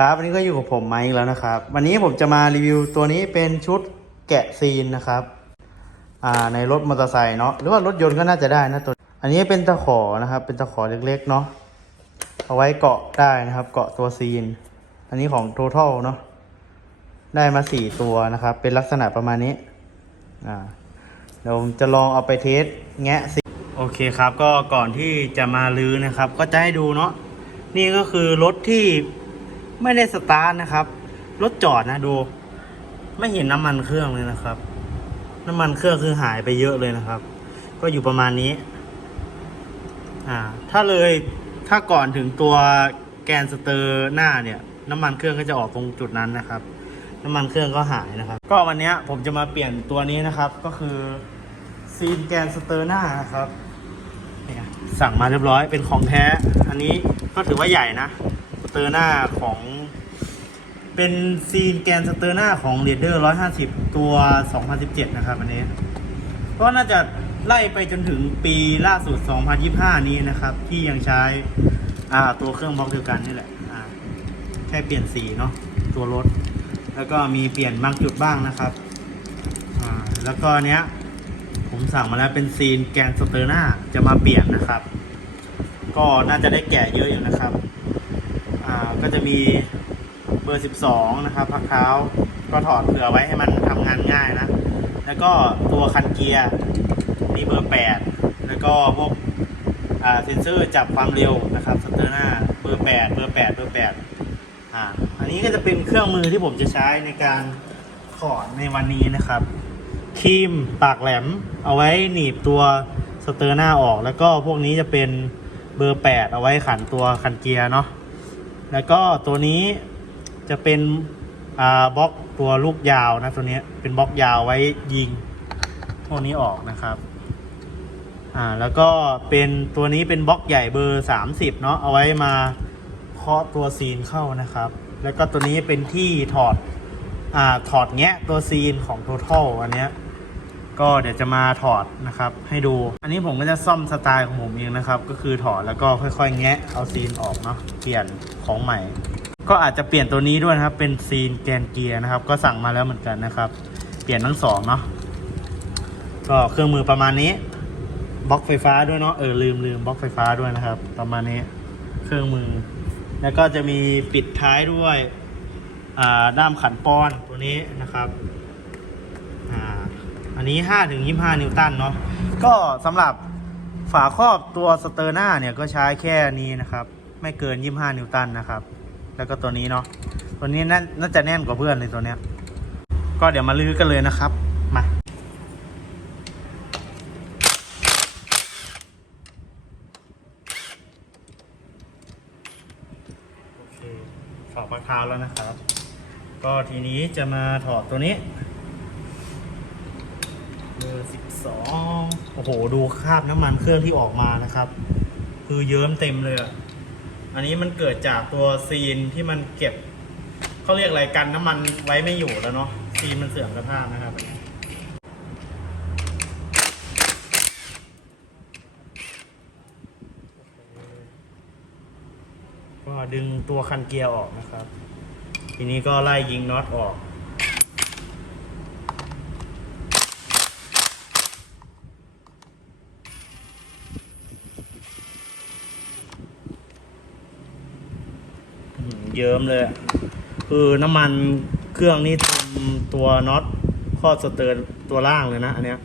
ครับวันนี้ก็อยู่กับผมไมค์แล้วนะครับ วันนี้ผมจะมารีวิวตัวนี้เป็นชุดแกะซีนนะครับอ่าในรถมอเตอร์ไซค์เนาะหรือว่ารถยนต์ก็น่าจะได้นะตัวอันนี้เป็นตะขอนะครับ เป็นตะขอเล็กๆเนาะเอาไว้เกาะได้นะครับ เกาะตัวซีน อันนี้ของ Total เนาะได้มาสี่ตัวนะครับ เป็นลักษณะประมาณนี้อ่าเดี๋ยวผมจะลองเอาไปเทสแงะซีโอเคครับ ก็ก่อนที่จะมาลื้อนะครับ ก็จะให้ดูเนาะนี่ก็คือรถที่ ไม่ได้สตาร์ทนะครับ รถจอดนะดู ไม่เห็นน้ำมันเครื่องเลยนะครับ น้ำมันเครื่องคือหายไปเยอะเลยนะครับ ก็อยู่ประมาณนี้ อ่า ถ้าเลยถ้าก่อนถึงตัวแกนสเตอร์หน้าเนี่ย น้ำมันเครื่องก็จะออกตรงจุดนั้นนะครับ น้ำมันเครื่องก็หายนะครับ ก็วันนี้ผมจะมาเปลี่ยนตัวนี้นะครับ ก็คือซีนแกนสเตอร์หน้านะครับสั่งมาเรียบร้อยเป็นของแท้ อันนี้ก็ถือว่าใหญ่นะ เตอร์หน้าของ เป็นซีนแกนสเตอร์หน้าของเรเดอร์150ตัว2017นะครับอันนี้ ก็น่าจะไล่ไปจนถึงปีล่าสุด 2025 นี้นะครับ ที่ยังใช้อ่าตัวเครื่องบล็อกเดียวกันนี่แหละอ่าแค่เปลี่ยนสีเนาะตัวรถ แล้วก็มีเปลี่ยนบางจุดบ้างนะครับอ่าแล้วก็เนี้ย ผมสั่งมาแล้วเป็นซีนแกนสเตอร์หน้าจะมาเปลี่ยนนะครับ ก็น่าจะได้แกะเยอะอยู่นะครับ ก็จะมีเบอร์ 12 นะครับพักเท้าก็ถอดเผื่อไว้ให้มันทำงานง่ายนะ แล้วก็ตัวคันเกียร์มีเบอร์ 8 แล้วก็พวกเซนเซอร์จับความเร็วนะครับสเตอร์หน้าเบอร์ 8 เบอร์ 8 เบอร์ 8อ่าอันนี้ก็จะเป็นเครื่องมือที่ผมจะใช้ในการถอดในวันนี้นะครับครีมปากแหลมเอาไว้หนีบตัวสเตอร์หน้าออก แล้วก็พวกนี้จะเป็นเบอร์ 8 เอาไว้ขันตัวคันเกียร์เนาะ แล้วก็ตัวนี้จะเป็นบล็อกตัวลูกยาวนะตัวนี้เป็นบล็อกยาวไว้ยิงพวกนี้ออกนะครับอ่าแล้วก็เป็นตัวนี้เป็นบล็อกใหญ่เบอร์ 30 เนาะเอาไว้มาเคาะตัวซีนเข้านะครับ แล้วก็ตัวนี้เป็นที่ถอดอ่าถอดแงะตัวซีนของ Total อันเนี้ย ก็เดี๋ยวจะมาถอดนะครับให้ดู อันนี้ผมก็จะซ่อมสไตล์ของผมเองนะครับ ก็คือถอดแล้วก็ค่อยๆ แงะเอาซีนออกเนาะเปลี่ยนของใหม่ ก็อาจจะเปลี่ยนตัวนี้ด้วยนะครับ เป็นซีนแกนเกียร์นะครับ ก็สั่งมาแล้วเหมือนกันนะครับ เปลี่ยนทั้งสองเนาะก็เครื่องมือประมาณนี้บล็อกไฟฟ้าด้วยเนาะเออลืมลืมบล็อกไฟฟ้าด้วยนะครับ ประมาณนี้เครื่องมือ แล้วก็จะมีปิดท้ายด้วยอ่าด้ามขันปอนตัวนี้นะครับ อันนี้ 5 ถึง 25 นิวตันเนาะก็สำหรับฝาครอบตัวสเตอร์หน้าเนี่ยก็ใช้แค่นี้นะครับ ไม่เกิน 25 นิวตันนะครับ แล้วก็ตัวนี้เนาะตัวนี้น่าจะแน่นกว่าเพื่อนเลยตัวเนี้ย ก็เดี๋ยวมาลื้อกันเลยนะครับมาโอเคถอดปลั๊กเท้าแล้วนะครับ ก็ทีนี้จะมาถอดตัวนี้ สองโอ้โห ดูคราบน้ำมันเครื่องที่ออกมานะครับ คือเยิ้มเต็มเลยอะอันนี้มันเกิดจากตัวซีนที่มันเก็บเขาเรียกอะไรกันน้ำมันไว้ไม่อยู่แล้วเนาะซีนมันเสื่อมสภาพนะครับก็ดึงตัวคันเกียร์ออกนะครับ ทีนี้ก็ไล่ยิงน็อตออก อื้อหือ เยิ้มเลยคือน้ำมันเครื่องนี่ทำตัวน็อตข้อสเตอร์ตัวล่างเลยนะ อันเนี้ย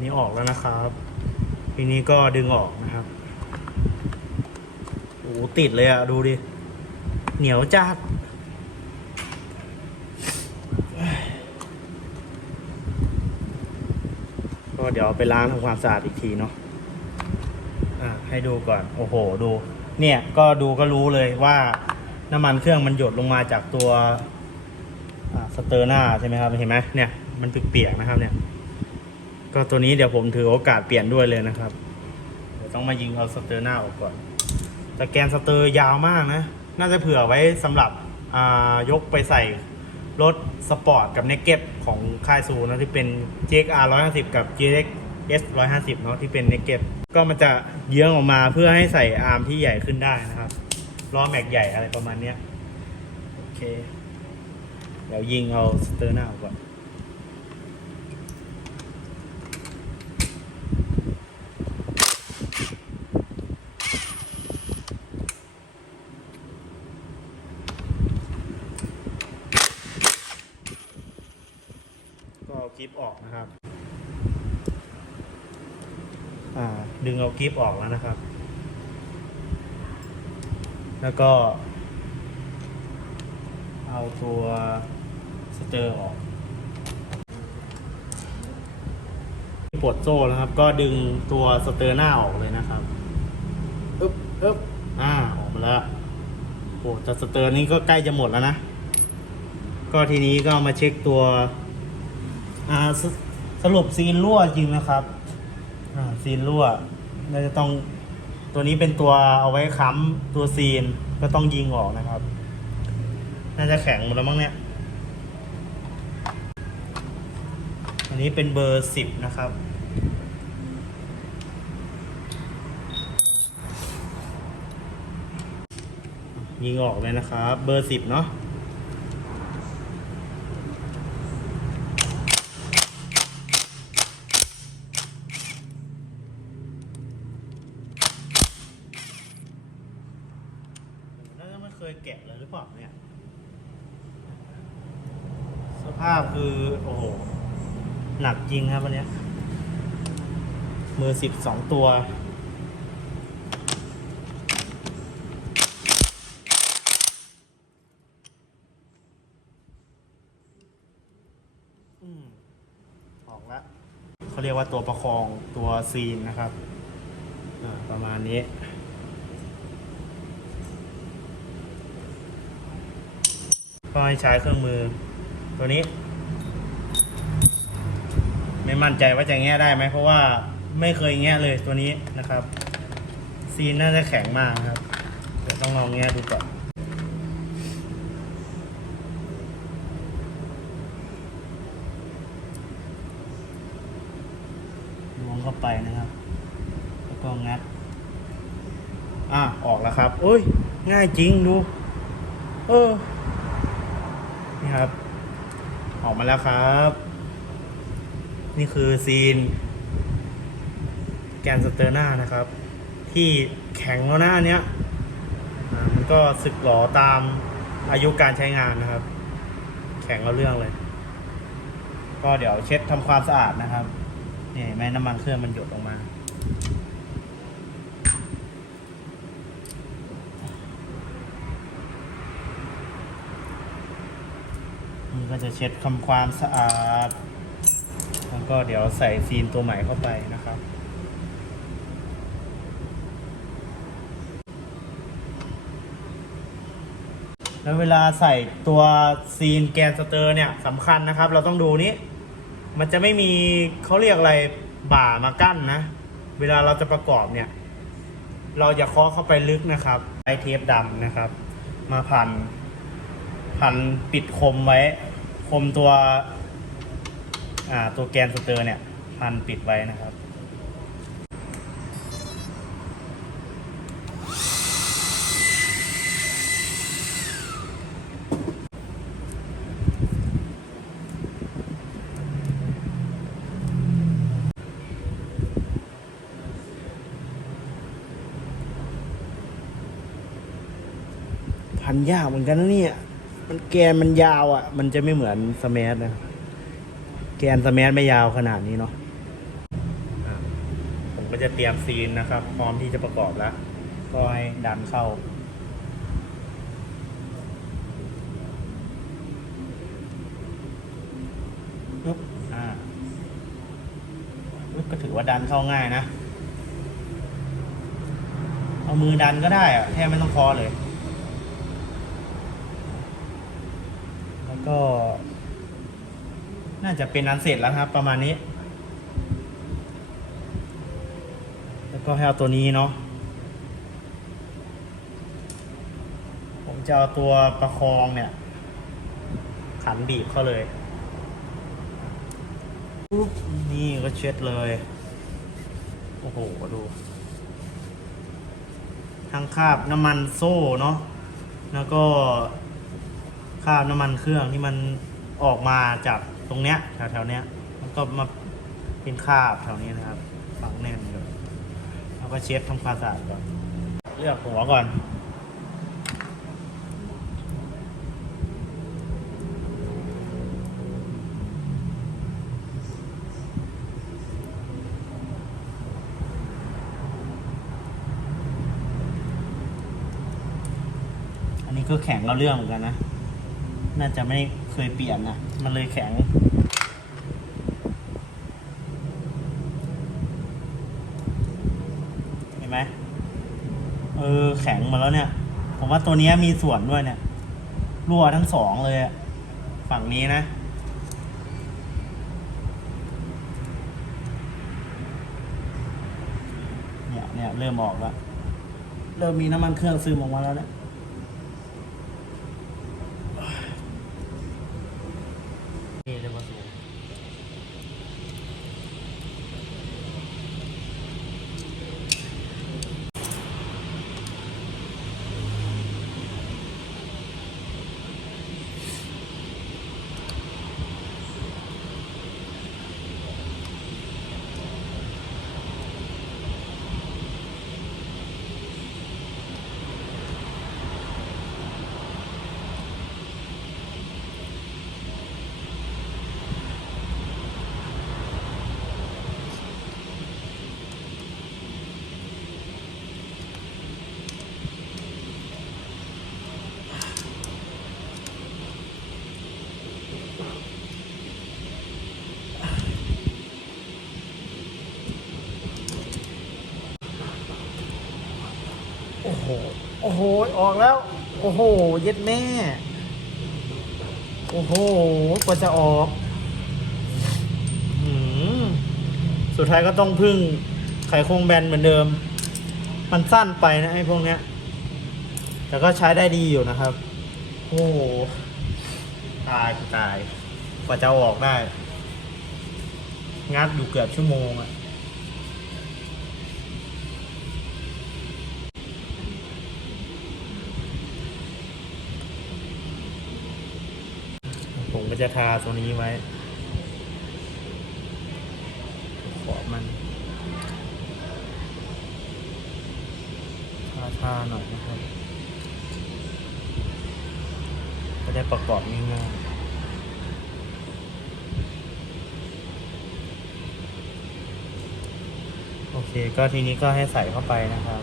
นี่ออกแล้วนะครับ ทีนี้ก็ดึงออกนะครับโอ้ติดเลยอะดูดิ เหนียวจัดก็เดี๋ยวไปล้างทำความสะอาดอีกทีเนาะอะให้ดูก่อน โอ้โห ดู เนี่ย ก็ดูก็รู้เลยว่าน้ำมันเครื่องมันหยดลงมาจากตัวสเตอร์หน้าใช่ไหมครับ เห็นไหมเนี่ย มันเปียกๆนะครับเนี่ย ก็ตัวนี้เดี๋ยวผมถือโอกาสเปลี่ยนด้วยเลยนะครับเดี๋ยวต้องมายิงเอาสเตอร์หน้าออกก่อนแต่แกนสเตอร์ยาวมากนะ น่าจะเผื่อไว้สำหรับยกไปใส่รถสปอร์ตกับเนกเก็ตของค่ายซูนะที่เป็น GXR 150 กับ GX S 150เนาะที่เป็นเนกเก็ตก็มันจะเยื้องออกมาเพื่อให้ใส่อาร์มที่ใหญ่ขึ้นได้นะครับล้อแม็กใหญ่อะไรประมาณเนี้ยโอเคเดี๋ยวยิงเอาสเตอร์หน้าออกก่อน ก็เอากิฟออกนะครับ อ่า ดึงเอากิฟออกแล้วนะครับ แล้วก็ เอาตัวสเตอร์ออกปลดโซ่แล้วครับ ก็ดึงตัวสเตอร์หน้าออกเลยนะครับอึ๊บอึ๊บอ่า ออกมาแล้วโอ้แต่สเตอร์นี้ก็ใกล้จะหมดแล้วนะ ก็ทีนี้ก็มาเช็คตัว อ่าสสรุปซีนรั่วจริงนะครับอ่าซีนรั่วเราจะต้องตัวนี้เป็นตัวเอาไว้ค้ำตัวซีนก็ต้องยิงออกนะครับ น่าจะแข็งหมดแล้วมั้งเนี่ยอันนี้เป็นเบอร์สิบนะครับยิงออกเลยนะครับ เบอร์สิบเนาะ น่าจะไม่เคยแกะ เลยหรือเปล่าเนี่ย สภาพคือ โอ้โห หนักจริงครับวันนี้มือสิบสองตัวอืมออกแล้วเขาเรียกว่าตัวประคองตัวซีนนะครับ ประมาณนี้ ก็ให้ใช้เครื่องมือ ตัวนี้ ไม่มั่นใจว่าจะแง่ได้ไหมเพราะว่าไม่เคยแง่เลยตัวนี้นะครับ ซีนน่าจะแข็งมากครับเดี๋ยวต้องลองแง่ดูก่อนล้วงเข้าไปนะครับ แล้วก็งัดอะออกแล้วครับเอ้ย ง่ายจริงดู เออ นี่ครับ ออกมาแล้วครับ นี่คือซีน แกนสเตอร์หน้านะครับ ที่แข็งแล้วหน้าเนี้ยมันก็สึกหรอตามอายุการใช้งานนะครับ แข็งแล้วเรื่องเลย ก็เดี๋ยวเช็ดทำความสะอาดนะครับนี่เห็นไหมน้ำมันเครื่องมันหยดออกมา ก็จะเช็ดทำความสะอาด แล้วก็เดี๋ยวใส่ซีนตัวใหม่เข้าไปนะครับ แล้วเวลาใส่ตัวซีนแกนสเตอร์เนี่ยสำคัญนะครับ เราต้องดูนี้ มันจะไม่มีเขาเรียกอะไรบ่ามากั้นนะ เวลาเราจะประกอบเนี่ย เราจะเคาะเข้าไปลึกนะครับใช้เทปดำนะครับ มาพันพันปิดคมไว้ มตัวอ่าตัวแกนสเตอร์เนี่ย พันปิดไว้นะครับพันยากเหมือนกันนะเนี่ย มันแกนมันยาวอะ่ะ มันจะไม่เหมือนสแมันะ แกนสแมัไม่ยาวขนาดนี้เนาะอะผมก็จะเตรียมซีนนะครับ พร้อมที่จะประกอบแล้ว ก็ให้ดันเข้า ปึ๊บอ่าปึ๊บก็ถือว่าดันเข้าง่ายนะ เอามือดันก็ได้อะแทบไม่ต้องคอเลย แล้ว ก็ น่าจะเป็นอันเสร็จแล้วครับ ประมาณนี้ แล้วก็ให้เอาตัวนี้เนาะผมจะเอาตัวประคองเนี่ย ขันบีบเข้าเลยปุ๊บนี่ก็เช็ดเลย โอ้โห ดู ทั้งคาบน้ำมันโซ่เนาะแล้วก็ คราบน้ำมันเครื่องที่มันออกมาจากตรงเนี้ยแถวๆเนี้ยมันก็มาเป็นคราบแถวนี้นะครับฝังแน่นเลยแล้วก็เช็ดทำความสะอาดก่อนเลือกหัวก่อนอันนี้ก็แข็งเราเรื่องเหมือนกันนะ น่าจะไม่เคยเปลี่ยนนะ มันเลยแข็ง เห็นไหมเออ แข็งมาแล้วเนี่ย ผมว่าตัวนี้มีส่วนด้วยเนี่ย รั่วทั้งสองเลยอะฝั่งนี้นะเนี่ยเนี่ยเริ่มออกแล้ว เริ่มมีน้ำมันเครื่องซึมออกมาแล้วเนี่ย โอ้โห ออกแล้ว โอ้โห เย็ดแม่ โอ้โหกว่าจะออกอสุดท้ายก็ต้องพึ่งไขควงแบนเหมือนเดิม มันสั้นไปนะไอ้พวกเนี้ย แต่ก็ใช้ได้ดีอยู่นะครับ โอ้โห ตายตาย กว่าจะอออกได้ งัดอยู่เกือบชั่วโมงอะ ผมก็ จะทาตัวนี้ไว้ ขอบมัน ทาทาหน่อยนะครับก็ได้ประกอบง่ายๆโอเค ก็ทีนี้ก็ให้ใส่เข้าไปนะครับ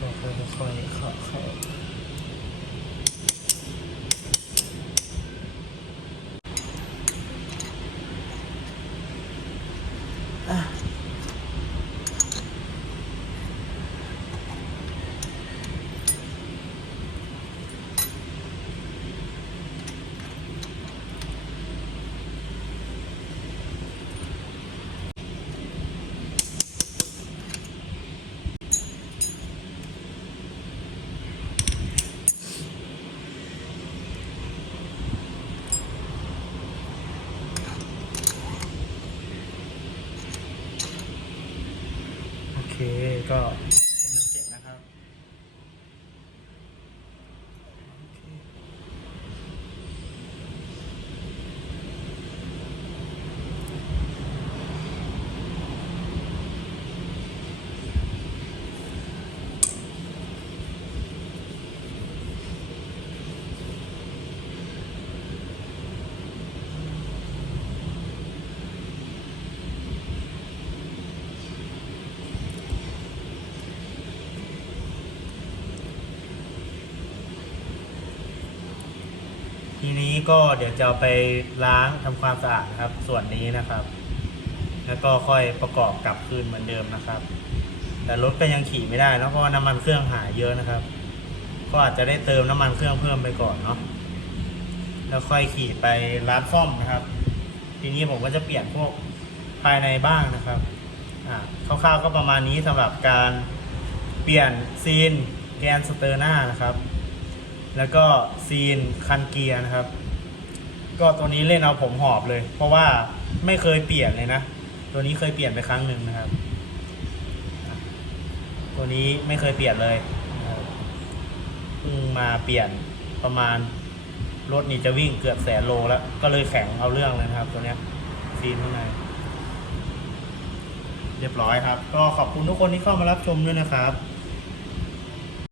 ก็ค่อยๆเข้าเข้าอะโอเค ก็ ทีนี้ก็เดี๋ยวจะไปล้างทำความสะอาดนะครับ ส่วนนี้นะครับ แล้วก็ค่อยประกอบกลับคืนเหมือนเดิมนะครับ แต่รถก็ยังขี่ไม่ได้เนะเพราะว่าน้ำมันเครื่องหายเยอะนะครับ ก็อาจจะได้เติมน้ำมันเครื่องเพิ่มไปก่อนเนาะแล้วค่อยขี่ไปร้านซ่อมนะครับ ทีนี้ผมก็จะเปลี่ยนพวกภายในบ้างนะครับอ่าคร่าวๆก็ประมาณนี้สำหรับการเปลี่ยนซีนแกนสเตอร์หน้านะครับ แล้วก็ซีนคันเกียร์นะครับ ก็ตัวนี้เล่นเอาผมหอบเลย เพราะว่าไม่เคยเปลี่ยนเลยนะ ตัวนี้เคยเปลี่ยนไปครั้งหนึ่งนะครับ ตัวนี้ไม่เคยเปลี่ยนเลยเพิ่งมาเปลี่ยนประมาณรถนี่จะวิ่งเกือบแสนโลแล้ว ก็เลยแข็งเอาเรื่องเลยนะครับ ตัวเนี้ยซีนข้างในเรียบร้อยครับ ก็ขอบคุณทุกคนที่เข้ามารับชมด้วยนะครับ